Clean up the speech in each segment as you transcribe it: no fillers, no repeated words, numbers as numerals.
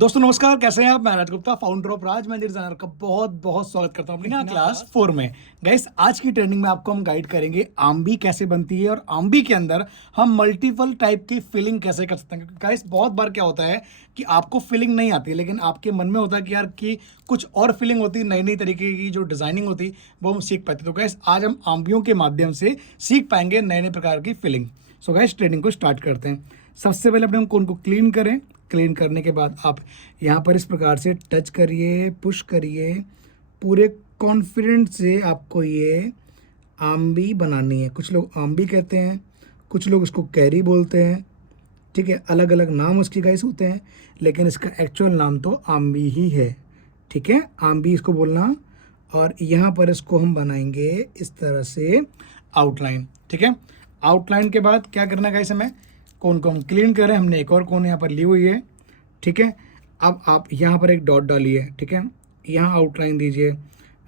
दोस्तों नमस्कार, कैसे हैं आप। मैं राज गुप्ता, फाउंडर ऑफ राज मैं डिजाइनर का बहुत बहुत स्वागत करता हूं अपनी ना क्लास 4 में। गाइस, आज की ट्रेनिंग में आपको हम गाइड करेंगे आम्बी कैसे बनती है और आम्बी के अंदर हम मल्टीपल टाइप की फिलिंग कैसे कर सकते हैं। क्योंकि गाइस बहुत बार क्या होता है कि आपको फिलिंग नहीं आती, लेकिन आपके मन में होता है कि यार कि कुछ और फिलिंग होती, नई नई तरीके की जो डिजाइनिंग होती वो हम सीख पाते। तो गाइस आज हम आम्बियों के माध्यम से सीख पाएंगे नए नए प्रकार की फिलिंग। सो गाइस ट्रेनिंग को स्टार्ट करते हैं। सबसे पहले अपने हम कोन को क्लीन करें। क्लीन करने के बाद आप यहाँ पर इस प्रकार से टच करिए, पुश करिए। पूरे कॉन्फिडेंस से आपको ये आम्बी बनानी है। कुछ लोग आम्बी कहते हैं, कुछ लोग इसको कैरी बोलते हैं। ठीक है, अलग अलग नाम उसके गाइस होते हैं, लेकिन इसका एक्चुअल नाम तो आम्बी ही है। ठीक है, आम्बी इसको बोलना। और यहाँ पर इसको हम बनाएंगे इस तरह से आउटलाइन। ठीक है, आउटलाइन के बाद क्या करना है गाइस, हमें कोन को हम क्लीन करें। हमने एक और कोन यहाँ पर ली हुई है। ठीक है, अब आप यहाँ पर एक डॉट डालिए। ठीक है, यहाँ आउटलाइन दीजिए,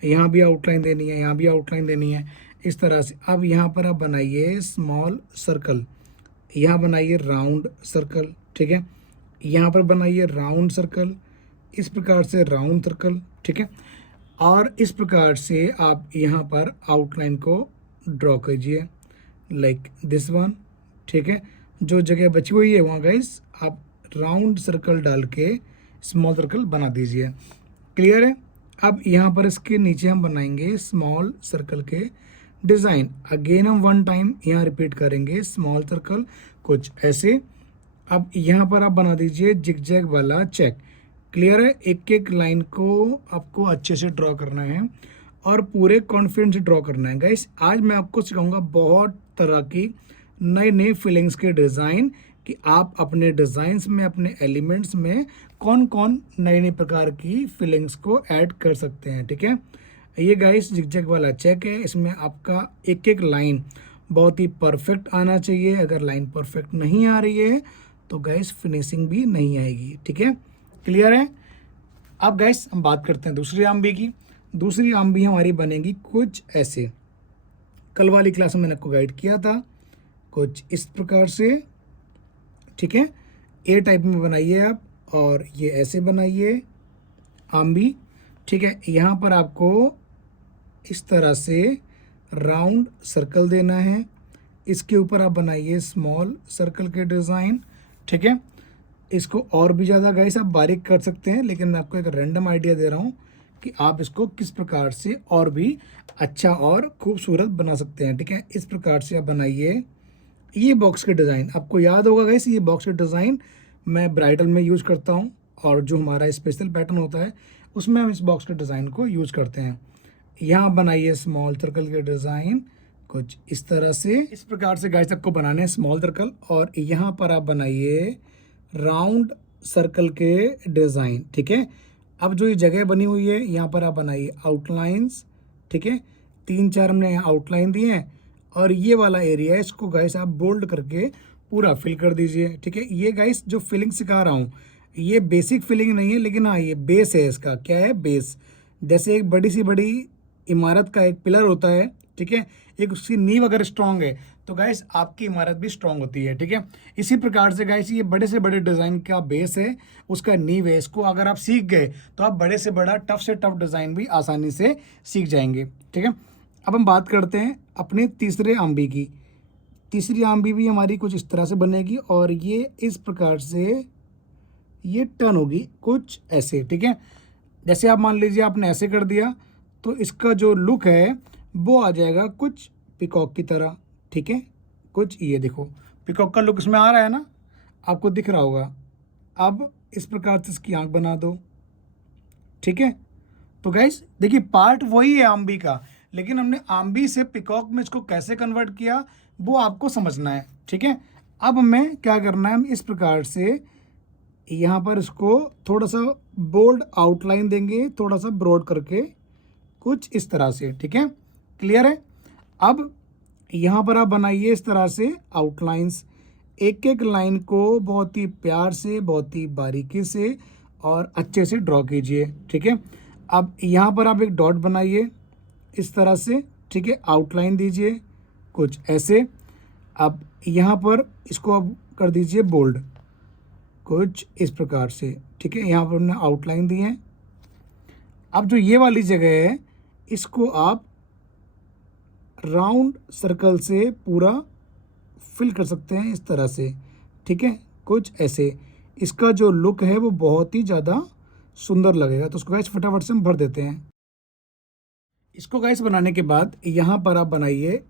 यहाँ भी आउटलाइन देनी है, यहाँ भी आउटलाइन देनी है, इस तरह से। अब यहाँ पर आप बनाइए स्मॉल सर्कल, यहाँ बनाइए राउंड सर्कल। ठीक है, यहाँ पर बनाइए राउंड सर्कल, इस प्रकार से राउंड सर्कल। ठीक है, और इस प्रकार से आप यहाँ पर आउटलाइन को ड्रॉ कीजिए लाइक दिस वन। ठीक है, जो जगह बची हुई है वहाँ गाइस आप राउंड सर्कल डाल के स्मॉल सर्कल बना दीजिए। क्लियर है। अब यहाँ पर इसके नीचे हम बनाएंगे स्मॉल सर्कल के डिज़ाइन। अगेन हम वन टाइम यहाँ रिपीट करेंगे स्मॉल सर्कल, कुछ ऐसे। अब यहाँ पर आप बना दीजिए जिगजैग वाला चेक। क्लियर है। एक एक लाइन को आपको अच्छे से ड्रॉ करना है और पूरे कॉन्फिडेंस से ड्रॉ करना है गाइस। आज मैं आपको सिखाऊंगा बहुत तरह की नए नए फिलिंग्स के डिज़ाइन कि आप अपने डिज़ाइंस में, अपने एलिमेंट्स में कौन कौन नए नए प्रकार की फिलिंग्स को ऐड कर सकते हैं। ठीक है, ये गाइस जिगजैग वाला चेक है। इसमें आपका एक एक लाइन बहुत ही परफेक्ट आना चाहिए। अगर लाइन परफेक्ट नहीं आ रही है तो गाइस फिनिशिंग भी नहीं आएगी। ठीक है, क्लियर है। अब गाइस हम बात करते हैं दूसरी आम्बी की। दूसरी आम्बी हमारी बनेगी कुछ ऐसे। कल वाली क्लास में मैंने आपको गाइड किया था कुछ इस प्रकार से। ठीक है, ए टाइप में बनाइए आप, और ये ऐसे बनाइए आम्बी। ठीक है, यहाँ पर आपको इस तरह से राउंड सर्कल देना है। इसके ऊपर आप बनाइए स्मॉल सर्कल के डिज़ाइन। ठीक है, इसको और भी ज़्यादा गाइस आप बारीक कर सकते हैं, लेकिन मैं आपको एक रैंडम आइडिया दे रहा हूँ कि आप इसको किस प्रकार से और भी अच्छा और खूबसूरत बना सकते हैं। ठीक है, इस प्रकार से आप बनाइए ये बॉक्स के डिज़ाइन। आपको याद होगा गाइस, ये बॉक्स के डिज़ाइन मैं ब्राइडल में यूज़ करता हूँ, और जो हमारा स्पेशल पैटर्न होता है उसमें हम इस बॉक्स के डिज़ाइन को यूज़ करते हैं। यहाँ बनाइए स्मॉल सर्कल के डिज़ाइन कुछ इस तरह से। इस प्रकार से गाइस आपको बनाने हैं स्मॉल सर्कल, और यहाँ पर आप बनाइए राउंड सर्कल के डिज़ाइन। ठीक है, अब जो ये जगह बनी हुई है यहाँ पर आप बनाइए आउटलाइंस। ठीक है, 3-4 हमने यहाँ आउटलाइन दिए हैं, और ये वाला एरिया है इसको गाइस आप बोल्ड करके पूरा फिल कर दीजिए। ठीक है, ये गाइस जो फिलिंग सिखा रहा हूँ ये बेसिक फिलिंग नहीं है, लेकिन हाँ ये बेस है। इसका क्या है, बेस। जैसे एक बड़ी सी बड़ी इमारत का एक पिलर होता है, ठीक है, एक उसकी नींव अगर स्ट्रांग है तो गाइस आपकी इमारत भी स्ट्रांग होती है। ठीक है, इसी प्रकार से गाइस ये बड़े से बड़े डिज़ाइन का बेस है, उसका नींव है। इसको अगर आप सीख गए तो आप बड़े से बड़ा, टफ से टफ डिज़ाइन भी आसानी से सीख जाएंगे। ठीक है, अब हम बात करते हैं अपने तीसरे आम्बी की। तीसरी आम्बी भी हमारी कुछ इस तरह से बनेगी, और ये इस प्रकार से ये टर्न होगी कुछ ऐसे। ठीक है, जैसे आप मान लीजिए आपने ऐसे कर दिया तो इसका जो लुक है वो आ जाएगा कुछ पिकॉक की तरह। ठीक है, कुछ ये देखो पिकॉक का लुक इसमें आ रहा है ना, आपको दिख रहा होगा। अब इस प्रकार से इसकी आँख बना दो। ठीक है, तो गाइस देखिए पार्ट वही है आम्बी का, लेकिन हमने आम्बी से पिकॉक में इसको कैसे कन्वर्ट किया वो आपको समझना है। ठीक है, अब हमें क्या करना है, हम इस प्रकार से यहाँ पर इसको थोड़ा सा बोल्ड आउटलाइन देंगे, थोड़ा सा ब्रॉड करके कुछ इस तरह से। ठीक है, क्लियर है। अब यहाँ पर आप बनाइए इस तरह से आउटलाइंस। एक एक लाइन को बहुत ही प्यार से, बहुत ही बारीकी से और अच्छे से ड्रॉ कीजिए। ठीक है, अब यहाँ पर आप एक डॉट बनाइए इस तरह से। ठीक है, आउटलाइन दीजिए कुछ ऐसे। अब यहाँ पर इसको आप कर दीजिए बोल्ड कुछ इस प्रकार से, ठीक है। यहाँ पर हमने आउटलाइन दी है। अब जो ये वाली जगह है इसको आप राउंड सर्कल से पूरा फिल कर सकते हैं इस तरह से, ठीक है, कुछ ऐसे। इसका जो लुक है वो बहुत ही ज़्यादा सुंदर लगेगा। तो उसको गाइस फटाफट से हम भर देते हैं। इसको गाइस बनाने के बाद यहाँ पर आप बनाइए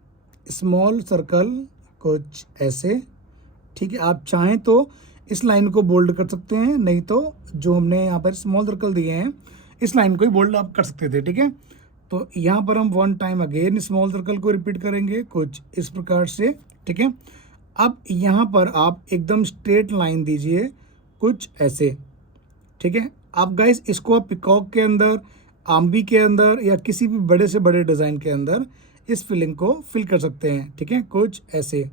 स्मॉल सर्कल कुछ ऐसे, ठीक है। आप चाहें तो इस लाइन को बोल्ड कर सकते हैं, नहीं तो जो हमने यहाँ पर स्मॉल सर्कल दिए हैं इस लाइन को ही बोल्ड आप कर सकते थे, ठीक है। तो यहाँ पर हम 1 टाइम अगेन स्मॉल सर्कल को रिपीट करेंगे कुछ इस प्रकार से, ठीक है। अब यहाँ पर आप एकदम स्ट्रेट लाइन दीजिए कुछ ऐसे, ठीक है। आप गाइस इसको आप पिकॉक के अंदर, आम्बी के अंदर या किसी भी बड़े से बड़े डिज़ाइन के अंदर इस फिलिंग को फिल कर सकते हैं, ठीक है, कुछ ऐसे।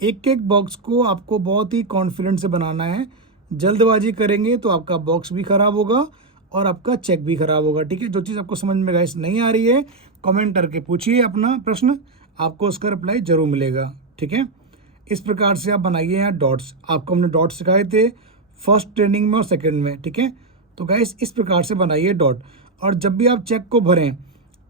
एक एक बॉक्स को आपको बहुत ही कॉन्फिडेंट से बनाना है। जल्दबाजी करेंगे तो आपका बॉक्स भी ख़राब होगा और आपका चेक भी ख़राब होगा, ठीक है। जो चीज़ आपको समझ में गाइस नहीं आ रही है कमेंट करके पूछिए अपना प्रश्न, आपको उसका रिप्लाई ज़रूर मिलेगा, ठीक है। इस प्रकार से आप बनाइए यहाँ डॉट्स। आपको हमने डॉट्स सिखाए थे फर्स्ट ट्रेनिंग में और सेकंड में, ठीक है। तो गाइस इस प्रकार से बनाइए डॉट। और जब भी आप चेक को भरें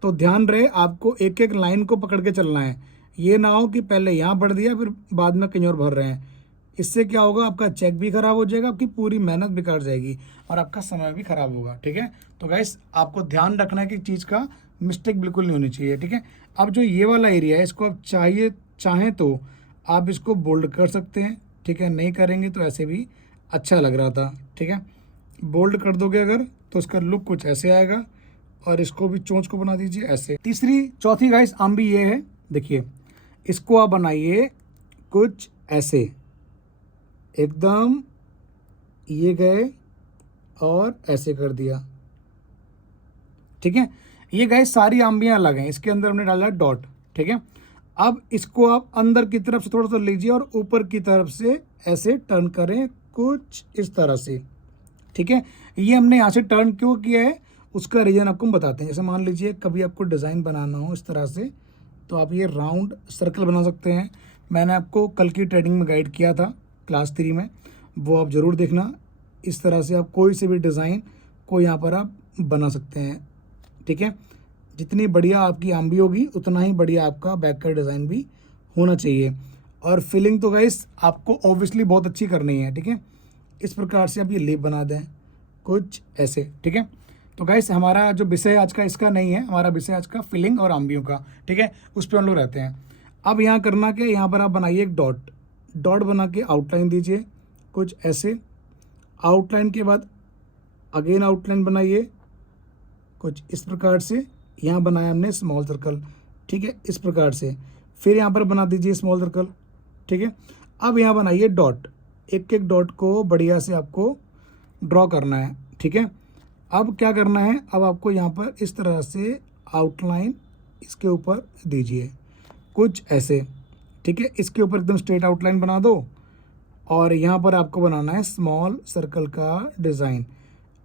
तो ध्यान रहे आपको एक एक लाइन को पकड़ के चलना है। ये ना हो कि पहले यहाँ भर दिया फिर बाद में कहीं और भर रहे हैं। इससे क्या होगा, आपका चेक भी खराब हो जाएगा, आपकी पूरी मेहनत बेकार जाएगी और आपका समय भी खराब होगा, ठीक है। तो गाइस आपको ध्यान रखना है कि चीज़ का मिस्टेक बिल्कुल नहीं होनी चाहिए, ठीक है। अब जो ये वाला एरिया है इसको आप चाहें तो आप इसको बोल्ड कर सकते हैं, ठीक है। नहीं करेंगे तो ऐसे भी अच्छा लग रहा था, ठीक है। बोल्ड कर दोगे अगर तो इसका लुक कुछ ऐसे आएगा। और इसको भी चोंच को बना दीजिए ऐसे। चौथी गाइस आम्बी ये है, देखिए इसको आप बनाइए कुछ ऐसे, एकदम ये गए और ऐसे कर दिया, ठीक है। ये गाइस सारी आम्बियाँ अलग हैं, इसके अंदर हमने डाला डॉट, ठीक है। अब इसको आप अंदर की तरफ से थोड़ा सा लीजिए और ऊपर की तरफ से ऐसे टर्न करें कुछ इस तरह से, ठीक है। ये हमने यहाँ से टर्न क्यों किया है उसका रीज़न आपको हम बताते हैं। जैसे मान लीजिए कभी आपको डिज़ाइन बनाना हो इस तरह से तो आप ये राउंड सर्कल बना सकते हैं। मैंने आपको कल की ट्रेनिंग में गाइड किया था क्लास 3 में, वो आप ज़रूर देखना। इस तरह से आप कोई से भी डिज़ाइन को यहाँ पर आप बना सकते हैं, ठीक है। जितनी बढ़िया आपकी आम्बी होगी उतना ही बढ़िया आपका बैक का डिज़ाइन भी होना चाहिए। और फिलिंग तो गाइस आपको ऑब्वियसली बहुत अच्छी करनी है, ठीक है। इस प्रकार से आप ये लेप बना दें कुछ ऐसे, ठीक है। तो गाइस हमारा जो विषय आज का इसका नहीं है, हमारा विषय आज का फिलिंग और आम्बियों का, ठीक है, उस पर हम लोग रहते हैं। अब यहाँ करना क्या, यहाँ पर आप बनाइए एक डॉट बना के आउटलाइन दीजिए कुछ ऐसे। आउटलाइन के बाद अगेन आउटलाइन बनाइए कुछ इस प्रकार से। यहाँ बनाया हमने स्मॉल सर्कल, ठीक है, इस प्रकार से। फिर यहाँ पर बना दीजिए स्मॉल सर्कल, ठीक है। अब यहाँ बनाइए डॉट, एक एक डॉट को बढ़िया से आपको ड्रॉ करना है, ठीक है। अब क्या करना है, अब आपको यहाँ पर इस तरह से आउटलाइन इसके ऊपर दीजिए कुछ ऐसे, ठीक है। इसके ऊपर एकदम स्ट्रेट आउटलाइन बना दो और यहाँ पर आपको बनाना है स्मॉल सर्कल का डिज़ाइन।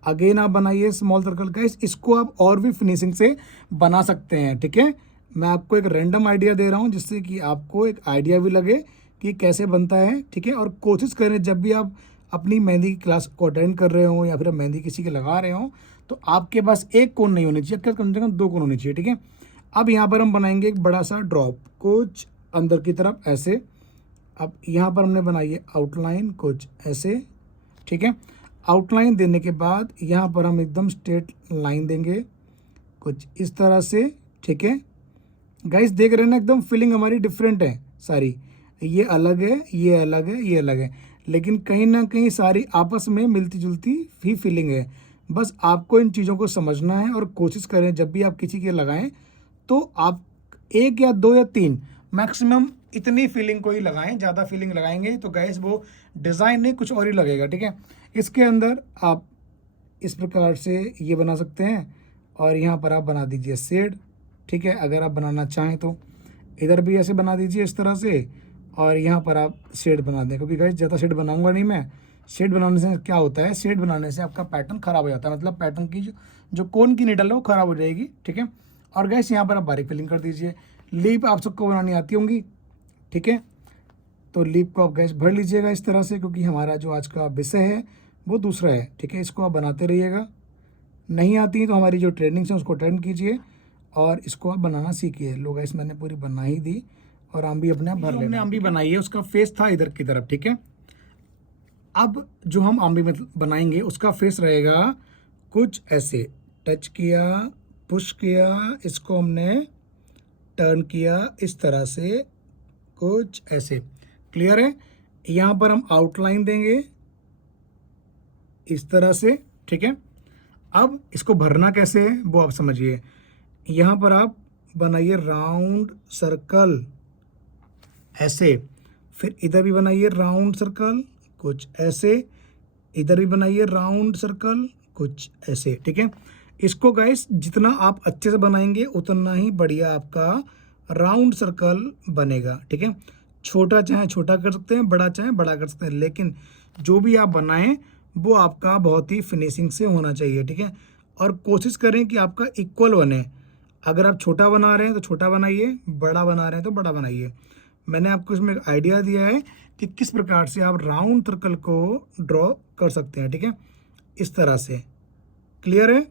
अगेन आप बनाइए स्मॉल सर्कल का। इसको आप और भी फिनिशिंग से बना सकते हैं, ठीक है। मैं आपको एक रैंडम आइडिया दे रहा हूँ जिससे कि आपको एक आइडिया भी लगे कि कैसे बनता है, ठीक है। और कोशिश करें जब भी आप अपनी मेहंदी की क्लास को अटेंड कर रहे हो या फिर मेहंदी किसी के लगा रहे हो तो आपके पास एक कोन नहीं होनी चाहिए, कम से कम 2 कोन होनी चाहिए, ठीक है। अब यहाँ पर हम बनाएंगे एक बड़ा सा ड्रॉप कुछ अंदर की तरफ ऐसे। अब यहाँ पर हमने बनाई है आउटलाइन कुछ ऐसे, ठीक है। आउटलाइन देने के बाद यहाँ पर हम एकदम स्ट्रेट लाइन देंगे कुछ इस तरह से, ठीक है। गाइस देख रहे हैं ना, एकदम फीलिंग हमारी डिफरेंट है सारी। ये अलग है, ये अलग है, ये अलग है, लेकिन कहीं ना कहीं सारी आपस में मिलती जुलती ही फीलिंग है। बस आपको इन चीज़ों को समझना है और कोशिश करें जब भी आप किसी के लगाएं तो आप 1 या 2 या 3 मैक्सिमम इतनी फीलिंग को ही लगाएं। ज़्यादा फीलिंग लगाएंगे तो गाइस वो डिज़ाइन नहीं कुछ और ही लगेगा, ठीक है। इसके अंदर आप इस प्रकार से ये बना सकते हैं और यहाँ पर आप बना दीजिए शेड, ठीक है। अगर आप बनाना चाहें तो इधर भी ऐसे बना दीजिए इस तरह से और यहाँ पर आप शेड बना दें, क्योंकि गाइस ज़्यादा शेड बनाऊंगा नहीं मैं। शेड बनाने से क्या होता है, शेड बनाने से आपका पैटर्न ख़राब हो जाता है, मतलब पैटर्न की जो कोन की निडल है वो ख़राब हो जाएगी, ठीक है। और गाइस यहाँ पर आप बारीक फिलिंग कर दीजिए। लीप आप सबको बनानी आती होंगी, ठीक है। तो लीप को आप गैस भर लीजिएगा इस तरह से, क्योंकि हमारा जो आज का विषय है वो दूसरा है, ठीक है। इसको आप बनाते रहिएगा, नहीं आती तो हमारी जो ट्रेनिंग्स हैं उसको अटेंड कीजिए और इसको आप बनाना सीखिए। लो गाइस मैंने पूरी बना ही दी और आम्बी अपने आप भर लेना। हमने आम्बी बनाई है, उसका फेस था इधर की तरफ, ठीक है। अब जो हम आम्बी में बनाएंगे उसका फेस रहेगा कुछ ऐसे, टच किया, पुश किया, इसको हमने टर्न किया इस तरह से, कुछ ऐसे। क्लियर है? यहाँ पर हम आउटलाइन देंगे इस तरह से, ठीक है। अब इसको भरना कैसे है वो आप समझिए। यहाँ पर आप बनाइए राउंड सर्कल ऐसे, फिर इधर भी बनाइए राउंड सर्कल कुछ ऐसे, इधर भी बनाइए राउंड सर्कल कुछ ऐसे, ठीक है। इसको गाइस जितना आप अच्छे से बनाएंगे उतना ही बढ़िया आपका राउंड सर्कल बनेगा, ठीक है। छोटा चाहे छोटा कर सकते हैं, बड़ा चाहे बड़ा कर सकते हैं, लेकिन जो भी आप बनाएं वो आपका बहुत ही फिनिशिंग से होना चाहिए, ठीक है। और कोशिश करें कि आपका इक्वल बने। अगर आप छोटा बना रहे हैं तो छोटा बनाइए, बड़ा बना रहे हैं तो बड़ा बनाइए। मैंने आपको इसमें एक आइडिया दिया है कि किस प्रकार से आप राउंड सर्कल को ड्रॉ कर सकते हैं, ठीक है, इस तरह से। क्लियर है?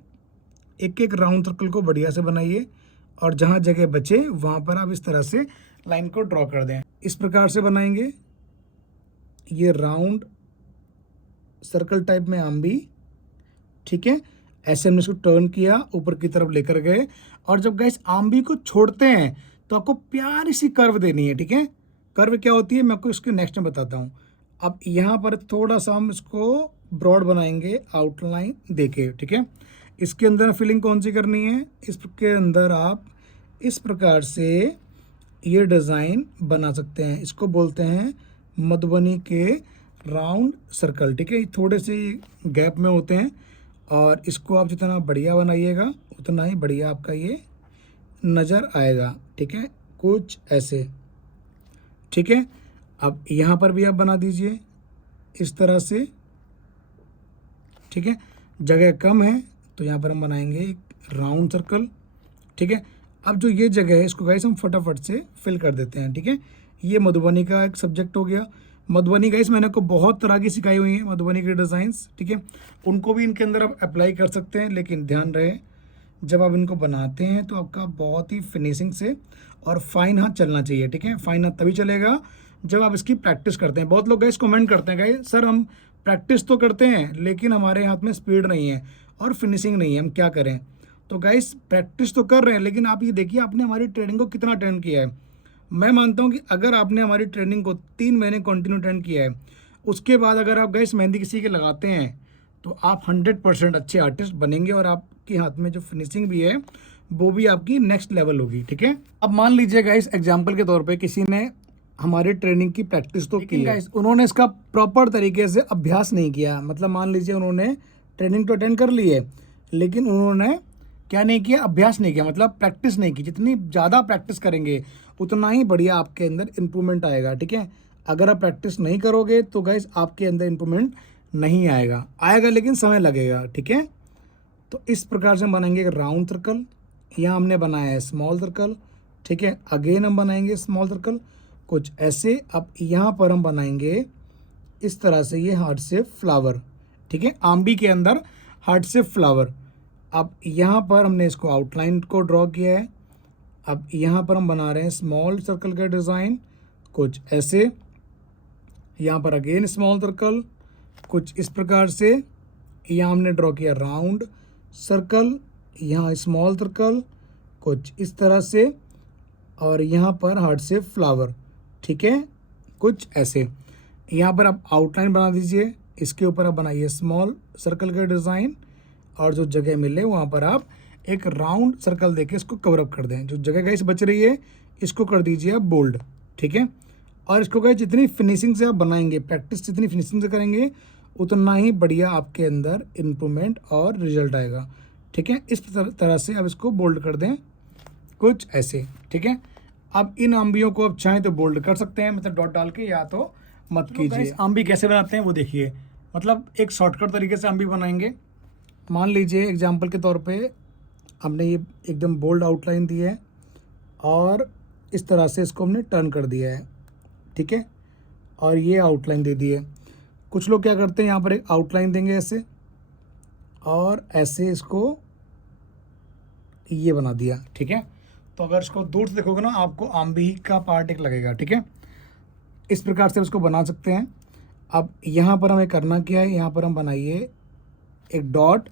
एक एक राउंड सर्कल को बढ़िया से बनाइए और जहाँ जगह बचे वहाँ पर आप इस तरह से लाइन को ड्रॉ कर दें। इस प्रकार से बनाएंगे ये राउंड सर्कल टाइप में आम्बी, ठीक है। ऐसे हमने इसको टर्न किया, ऊपर की तरफ लेकर गए, और जब गैस आम्बी को छोड़ते हैं तो आपको प्यारी सी कर्व देनी है, ठीक है। कर्व क्या होती है मैं आपको इसके नेक्स्ट में बताता हूँ। अब यहाँ पर थोड़ा सा हम इसको ब्रॉड बनाएंगे आउटलाइन देके, ठीक है। इसके अंदर फिलिंग कौन सी करनी है, इसके अंदर आप इस प्रकार से ये डिज़ाइन बना सकते हैं। इसको बोलते हैं मधुबनी के राउंड सर्कल, ठीक है। थोड़े से गैप में होते हैं और इसको आप जितना बढ़िया बनाइएगा उतना ही बढ़िया आपका ये नज़र आएगा, ठीक है, कुछ ऐसे, ठीक है। अब यहाँ पर भी आप बना दीजिए इस तरह से, ठीक है। जगह कम है तो यहाँ पर हम बनाएंगे एक राउंड सर्कल, ठीक है। अब जो ये जगह है इसको गाइस हम फटाफट से फिल कर देते हैं, ठीक है। ये मधुबनी का एक सब्जेक्ट हो गया। मधुबनी गाइस मैंने आपको बहुत तरह की सिखाई हुई है मधुबनी के डिज़ाइंस, ठीक है। उनको भी इनके अंदर आप अप्लाई कर सकते हैं, लेकिन ध्यान रहे जब आप इनको बनाते हैं तो आपका बहुत ही फिनिशिंग से और फाइन हाथ चलना चाहिए, ठीक है। फाइन हाथ तभी चलेगा जब आप इसकी प्रैक्टिस करते हैं। बहुत लोग गाइस कमेंट करते हैं गाइस सर हम प्रैक्टिस तो करते हैं लेकिन हमारे हाथ में स्पीड नहीं है और फिनिशिंग नहीं है, हम क्या करें। तो गाइस प्रैक्टिस तो कर रहे हैं, लेकिन आप ये देखिए आपने हमारी ट्रेनिंग को कितना अटेंड किया है। मैं मानता हूँ कि अगर आपने हमारी ट्रेनिंग को 3 महीने कंटिन्यू अटेंड किया है, उसके बाद अगर आप गाइस मेहंदी किसी के लगाते हैं तो आप 100% अच्छे आर्टिस्ट बनेंगे और आपके हाथ में जो फिनिशिंग भी है वो भी आपकी नेक्स्ट लेवल होगी, ठीक है। अब मान लीजिए गाइस एग्जाम्पल के तौर पर किसी ने हमारी ट्रेनिंग की प्रैक्टिस तो की है, उन्होंने इसका प्रॉपर तरीके से अभ्यास नहीं किया। मतलब मान लीजिए उन्होंने ट्रेनिंग तो अटेंड कर ली है लेकिन उन्होंने क्या नहीं किया, अभ्यास नहीं किया, मतलब प्रैक्टिस नहीं की। जितनी ज़्यादा प्रैक्टिस करेंगे उतना ही बढ़िया आपके अंदर इम्प्रूवमेंट आएगा, ठीक है। अगर आप प्रैक्टिस नहीं करोगे तो गाइस आपके अंदर इम्प्रूवमेंट नहीं आएगा, आएगा लेकिन समय लगेगा, ठीक है। तो इस प्रकार से हम बनाएंगे एक राउंड सर्कल। यहाँ हमने बनाया है स्मॉल सर्कल, ठीक है। अगेन हम बनाएंगे स्मॉल सर्कल कुछ ऐसे। अब यहाँ पर हम बनाएंगे इस तरह से ये हार्ट शेप फ्लावर, ठीक है। आम्बी के अंदर हार्ट शेप फ्लावर। अब यहाँ पर हमने इसको आउटलाइन को ड्रॉ किया है। अब यहाँ पर हम बना रहे हैं स्मॉल सर्कल का डिज़ाइन कुछ ऐसे। यहाँ पर अगेन स्मॉल सर्कल कुछ इस प्रकार से। यहाँ हमने ड्रॉ किया राउंड सर्कल, यहाँ स्मॉल सर्कल कुछ इस तरह से, और यहाँ पर हार्ट शेप फ्लावर, ठीक है, कुछ ऐसे। यहाँ पर आप आउटलाइन बना दीजिए, इसके ऊपर आप बनाइए स्मॉल सर्कल का डिज़ाइन, और जो जगह मिले वहाँ पर आप एक राउंड सर्कल देके इसको कवर अप कर दें। जो जगह गाइस बच रही है इसको कर दीजिए आप बोल्ड, ठीक है। और इसको गाइस जितनी फिनिशिंग से आप बनाएंगे, प्रैक्टिस जितनी फिनिशिंग से करेंगे उतना ही बढ़िया आपके अंदर इम्प्रूवमेंट और रिजल्ट आएगा, ठीक है। इस तरह से आप इसको बोल्ड कर दें कुछ ऐसे, ठीक है। अब इन आम्बियों को आप चाहें तो बोल्ड कर सकते हैं, मतलब डॉट डाल के, या तो मत कीजिए। आम्बी कैसे बनाते हैं वो देखिए, मतलब एक शॉर्टकट तरीके से आम्बी बनाएंगे। मान लीजिए एग्जांपल के तौर पे हमने ये एकदम बोल्ड आउटलाइन दी है और इस तरह से इसको हमने टर्न कर दिया है, ठीक है। और ये आउटलाइन दे दी है। कुछ लोग क्या करते हैं, यहाँ पर एक आउटलाइन देंगे ऐसे, और ऐसे इसको ये बना दिया, ठीक है। तो अगर इसको दूर से देखोगे ना, आपको आम्बी का पार्ट एक लगेगा, ठीक है। इस प्रकार से उसको बना सकते हैं। अब यहाँ पर हमें करना क्या है, यहाँ पर हम बनाइए एक डॉट,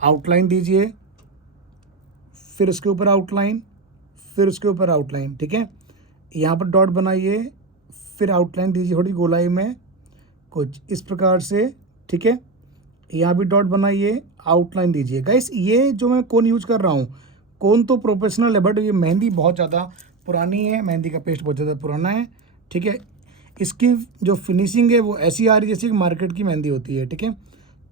आउटलाइन दीजिए, फिर उसके ऊपर आउटलाइन, फिर उसके ऊपर आउटलाइन, ठीक है। यहाँ पर डॉट बनाइए, फिर आउटलाइन दीजिए थोड़ी गोलाई में, कुछ इस प्रकार से, ठीक है। यहाँ भी डॉट बनाइए, आउटलाइन दीजिए। गाइस ये जो मैं कोन यूज कर रहा हूँ, कोन तो प्रोफेशनल है, बट ये मेहंदी बहुत ज़्यादा पुरानी है, मेहंदी का पेस्ट बहुत ज़्यादा पुराना है, ठीक है। इसकी जो फिनिशिंग है वो ऐसी आ रही है जैसे कि मार्केट की मेहंदी होती है, ठीक है।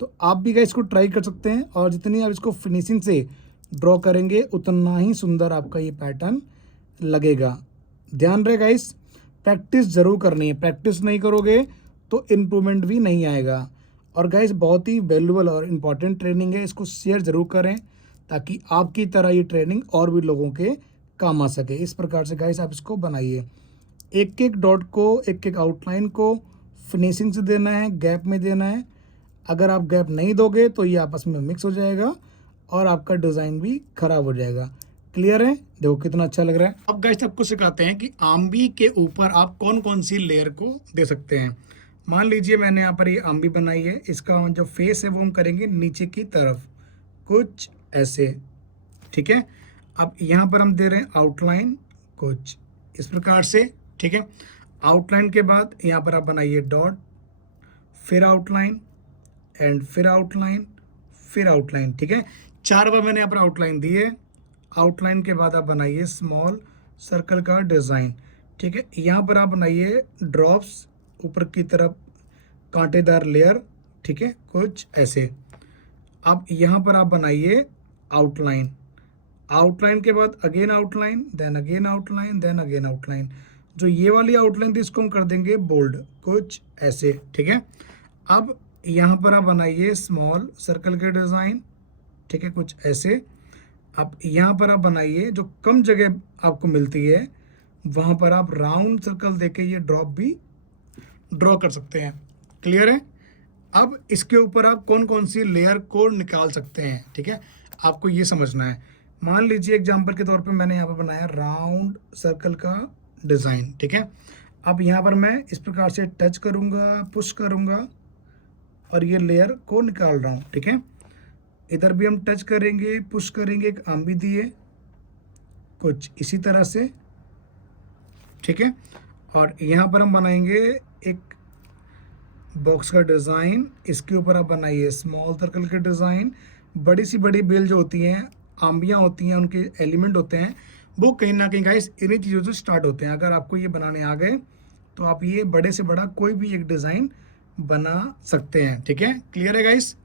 तो आप भी गाइस इसको ट्राई कर सकते हैं, और जितनी आप इसको फिनिशिंग से ड्रॉ करेंगे उतना ही सुंदर आपका ये पैटर्न लगेगा। ध्यान रहे गाइस, प्रैक्टिस ज़रूर करनी है, प्रैक्टिस नहीं करोगे तो इम्प्रूवमेंट भी नहीं आएगा। और गाइस बहुत ही वैल्यूबल और इम्पॉर्टेंट ट्रेनिंग है, इसको शेयर ज़रूर करें ताकि आपकी तरह ये ट्रेनिंग और भी लोगों के काम आ सके। इस प्रकार से गाइस आप इसको बनाइए, एक एक डॉट को, एक एक आउटलाइन को फिनिशिंग से देना है, गैप में देना है। अगर आप गैप नहीं दोगे तो ये आपस में मिक्स हो जाएगा और आपका डिज़ाइन भी ख़राब हो जाएगा। क्लियर है? देखो कितना अच्छा लग रहा है। अब गाइस आपको सिखाते हैं कि आम्बी के ऊपर आप कौन कौन सी लेयर को दे सकते हैं। मान लीजिए मैंने यहाँ पर ये आम्बी बनाई है, इसका जो फेस है वो हम करेंगे नीचे की तरफ, कुछ ऐसे, ठीक है। अब यहाँ पर हम दे रहे हैं आउटलाइन कुछ इस प्रकार से, ठीक है। आउटलाइन के बाद यहाँ पर आप बनाइए डॉट, फिर आउटलाइन एंड फिर आउटलाइन, फिर आउटलाइन, ठीक है। 4 बार मैंने यहाँ पर आउटलाइन दी है। आउटलाइन के बाद आप बनाइए स्मॉल सर्कल का डिज़ाइन, ठीक है। यहाँ पर आप बनाइए ड्रॉप्स ऊपर की तरफ, कांटेदार लेयर, ठीक है, कुछ ऐसे। अब यहाँ पर आप बनाइए आउटलाइन, आउटलाइन के बाद again outline, then again outline, then again outline. जो ये वाली आउटलाइन थी इसको हम कर देंगे बोल्ड, कुछ ऐसे, ठीक है। अब यहाँ पर आप बनाइए स्मॉल सर्कल के डिज़ाइन, ठीक है, कुछ ऐसे। अब यहाँ पर आप बनाइए, जो कम जगह आपको मिलती है वहाँ पर आप राउंड सर्कल देके ये ड्रॉप भी ड्रॉ कर सकते हैं। क्लियर है? अब इसके ऊपर आप कौन कौन सी लेयर को निकाल सकते हैं, ठीक है, आपको ये समझना है। मान लीजिए एग्जांपल के तौर पे मैंने यहाँ पर बनाया राउंड सर्कल का डिज़ाइन, ठीक है। अब यहाँ पर मैं इस प्रकार से टच करूँगा, पुश करूँगा और ये लेयर को निकाल रहा हूँ, ठीक है। इधर भी हम टच करेंगे, पुश करेंगे, एक आम्बी दिए, कुछ इसी तरह से, ठीक है। और यहाँ पर हम बनाएंगे एक बॉक्स का डिज़ाइन, इसके ऊपर आप बनाइए स्मॉल सर्कल के डिज़ाइन। बड़ी सी बड़ी बेल जो होती हैं, आम्बियाँ होती हैं, उनके एलिमेंट होते हैं, वो कहीं ना कहीं गाइस इन्हीं चीज़ों से स्टार्ट होते हैं। अगर आपको ये बनाने आ गए तो आप ये बड़े से बड़ा कोई भी एक डिज़ाइन बना सकते हैं, ठीक है। क्लियर है गाइस?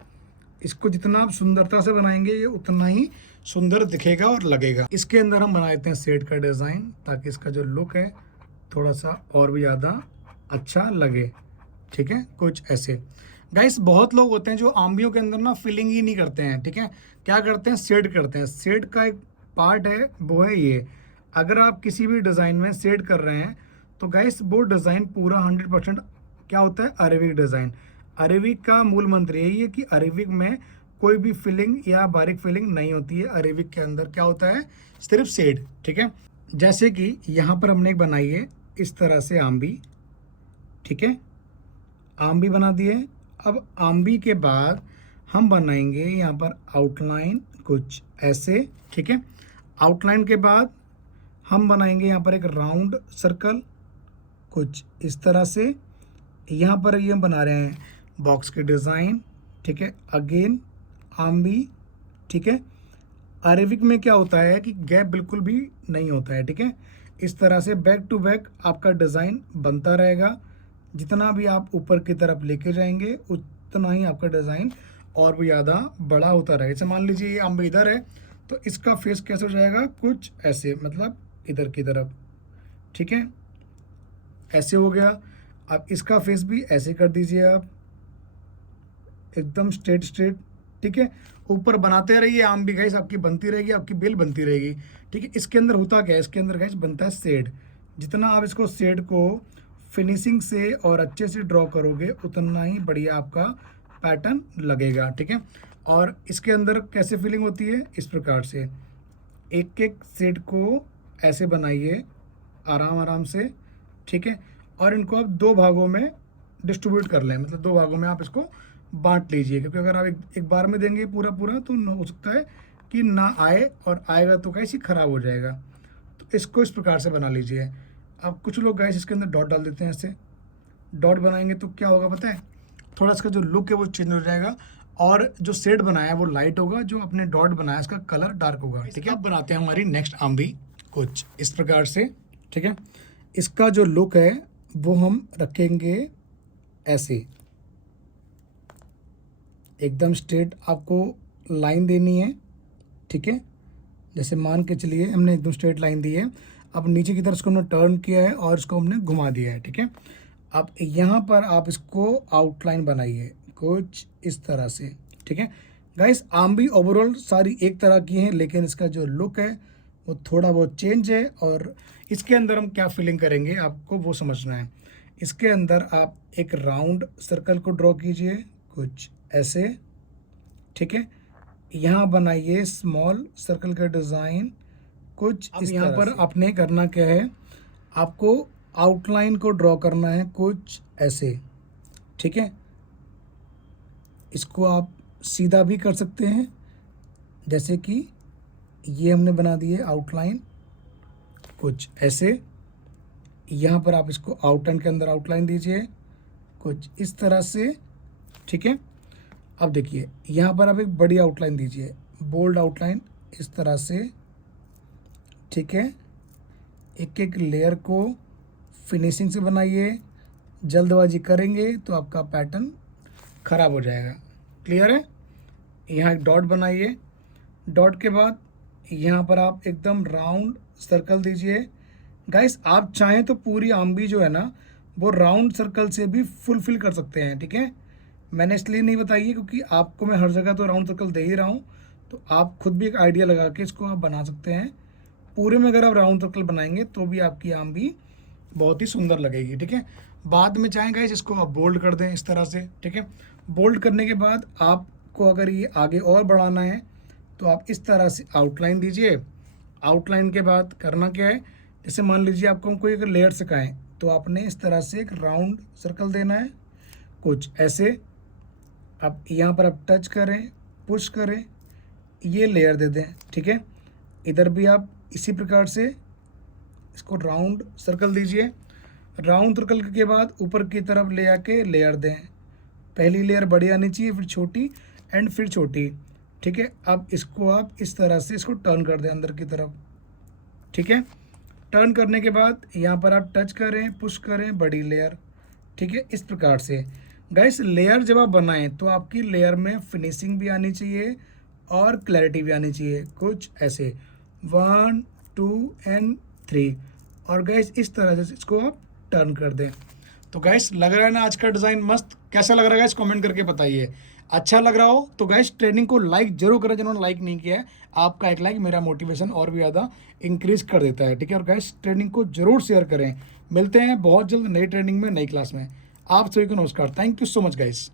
इसको जितना आप सुंदरता से बनाएंगे ये उतना ही सुंदर दिखेगा और लगेगा। इसके अंदर हम बना देते हैं सेट का डिज़ाइन, ताकि इसका जो लुक है थोड़ा सा और भी ज़्यादा अच्छा लगे, ठीक है, कुछ ऐसे। गाइस बहुत लोग होते हैं जो आम्बियों के अंदर ना फिलिंग ही नहीं करते हैं, ठीक है। क्या करते हैं? शेड करते हैं। शेड का एक पार्ट है वो है ये, अगर आप किसी भी डिज़ाइन में शेड कर रहे हैं तो गाइस वो डिज़ाइन पूरा 100% क्या होता है? Arabic design. अरेबिक का मूल मंत्र यही है कि अरेबिक में कोई भी फिलिंग या बारीक फिलिंग नहीं होती है। अरेबिक के अंदर क्या होता है? सिर्फ शेड, ठीक है। जैसे कि यहाँ पर हमने एक बनाई है इस तरह से आम्बी, ठीक है, आम्बी बना दिए। अब आम्बी के बाद हम बनाएंगे यहाँ पर आउटलाइन कुछ ऐसे, ठीक है। आउटलाइन के बाद हम बनाएंगे यहाँ पर एक राउंड सर्कल कुछ इस तरह से। यहाँ पर ये हम बना रहे हैं बॉक्स के डिज़ाइन, ठीक है, अगेन आम्बी, ठीक है। अरेबिक में क्या होता है कि गैप बिल्कुल भी नहीं होता है, ठीक है। इस तरह से बैक टू बैक आपका डिज़ाइन बनता रहेगा। जितना भी आप ऊपर की तरफ लेके जाएंगे उतना ही आपका डिज़ाइन और भी ज़्यादा बड़ा होता रहेगा। जैसे मान लीजिए ये आम्बी इधर है तो इसका फेस कैसे हो जाएगा? कुछ ऐसे, मतलब इधर की तरफ, ठीक है, ऐसे हो गया। अब इसका फेस भी ऐसे कर दीजिए आप, एकदम स्ट्रेट स्ट्रेट, ठीक है। ऊपर बनाते रहिए, आम भी गाइस आपकी बनती रहेगी, आपकी बेल बनती रहेगी, ठीक है। इसके अंदर होता क्या है? इसके अंदर गाइस बनता है शेड। जितना आप इसको शेड को फिनिशिंग से और अच्छे से ड्रॉ करोगे उतना ही बढ़िया आपका पैटर्न लगेगा, ठीक है। और इसके अंदर कैसे फिलिंग होती है, इस प्रकार से एक एक सेट को ऐसे बनाइए आराम आराम से, ठीक है। और इनको आप दो भागों में डिस्ट्रीब्यूट कर लें, मतलब दो भागों में आप इसको बांट लीजिए, क्योंकि अगर आप एक बार में देंगे पूरा पूरा तो हो सकता है कि ना आए, और आएगा तो कैसे ख़राब हो जाएगा। तो इसको इस प्रकार से बना लीजिए। अब कुछ लोग गाइस इसके अंदर डॉट डाल देते हैं, ऐसे डॉट बनाएंगे तो क्या होगा पता है, थोड़ा इसका जो लुक है वो चेंज हो जाएगा, और जो शेड बनाया है वो लाइट होगा, जो अपने डॉट बनाया इसका कलर डार्क होगा, ठीक है। अब बनाते हैं हमारी नेक्स्ट आम्बी कुछ इस प्रकार से, ठीक है। इसका जो लुक है वो हम रखेंगे ऐसे, एकदम स्ट्रेट आपको लाइन देनी है, ठीक है। जैसे मान के चलिए हमने एकदम स्ट्रेट लाइन दी है, अब नीचे की तरफ इसको हमने टर्न किया है और इसको हमने घुमा दिया है, ठीक है। अब यहाँ पर आप इसको आउटलाइन बनाइए कुछ इस तरह से, ठीक है। गाइस आम्बी ओवरऑल सारी एक तरह की हैं, लेकिन इसका जो लुक है वो थोड़ा बहुत चेंज है, और इसके अंदर हम क्या फिलिंग करेंगे आपको वो समझना है। इसके अंदर आप एक राउंड सर्कल को ड्रॉ कीजिए कुछ ऐसे, ठीक है। यहाँ बनाइए स्मॉल सर्कल का डिज़ाइन कुछ इस यहाँ पर आपने करना क्या है, आपको आउटलाइन को ड्रॉ करना है कुछ ऐसे, ठीक है। इसको आप सीधा भी कर सकते हैं, जैसे कि ये हमने बना दिए आउटलाइन कुछ ऐसे। यहाँ पर आप इसको आउटलाइन के अंदर आउटलाइन दीजिए कुछ इस तरह से, ठीक है। अब देखिए यहाँ पर आप एक बड़ी आउटलाइन दीजिए, बोल्ड आउटलाइन इस तरह से, ठीक है। एक एक लेयर को फिनिशिंग से बनाइए, जल्दबाजी करेंगे तो आपका पैटर्न ख़राब हो जाएगा, क्लियर है। यहाँ एक डॉट बनाइए, डॉट के बाद यहाँ पर आप एकदम राउंड सर्कल दीजिए। गाइस आप चाहें तो पूरी आम्बी जो है ना वो राउंड सर्कल से भी फुलफिल कर सकते हैं, ठीक है। मैंने इसलिए नहीं बताई है क्योंकि आपको मैं हर जगह तो राउंड सर्कल दे ही रहा हूँ, तो आप खुद भी एक आइडिया लगा के इसको आप बना सकते हैं। पूरे में अगर आप राउंड सर्कल बनाएंगे तो भी आपकी आम्बी बहुत ही सुंदर लगेगी, ठीक है। बाद में चाहें गाइस इसको आप बोल्ड कर दें इस तरह से, ठीक है। बोल्ड करने के बाद आपको अगर ये आगे और बढ़ाना है तो आप इस तरह से आउटलाइन दीजिए। आउटलाइन के बाद करना क्या है, जैसे मान लीजिए आपको हम कोई अगर लेयर सिखाएं तो आपने इस तरह से एक राउंड सर्कल देना है कुछ ऐसे। अब यहाँ पर आप टच करें, पुश करें, ये लेयर दे दें, ठीक है। इधर भी आप इसी प्रकार से इसको राउंड सर्कल दीजिए। राउंड सर्कल के बाद ऊपर की तरफ ले आके लेयर दें, पहली लेयर बड़ी आनी चाहिए, फिर छोटी एंड फिर छोटी, ठीक है। अब इसको आप इस तरह से इसको टर्न कर दें अंदर की तरफ, ठीक है। टर्न करने के बाद यहाँ पर आप टच करें, पुश करें, बड़ी लेयर, ठीक है। इस प्रकार से गाइस लेयर जब आप बनाएं तो आपकी लेयर में फिनिशिंग भी आनी चाहिए और क्लैरिटी भी आनी चाहिए कुछ ऐसे 1 2 एंड 3, और गाइस इस तरह से इसको आप टर्न कर दें। तो गाइस लग रहा है ना आज का डिज़ाइन मस्त, कैसा लग रहा है गाइस कमेंट करके बताइए। अच्छा लग रहा हो तो गाइस ट्रेनिंग को लाइक जरूर करें, जिन्होंने लाइक नहीं किया है आपका एक लाइक मेरा मोटिवेशन और भी ज़्यादा इंक्रीज कर देता है, ठीक है। और गाइस ट्रेनिंग को जरूर शेयर करें। मिलते हैं बहुत जल्द नई ट्रेनिंग में, नई क्लास में। आप सभी को नमस्कार, thank you so much guys.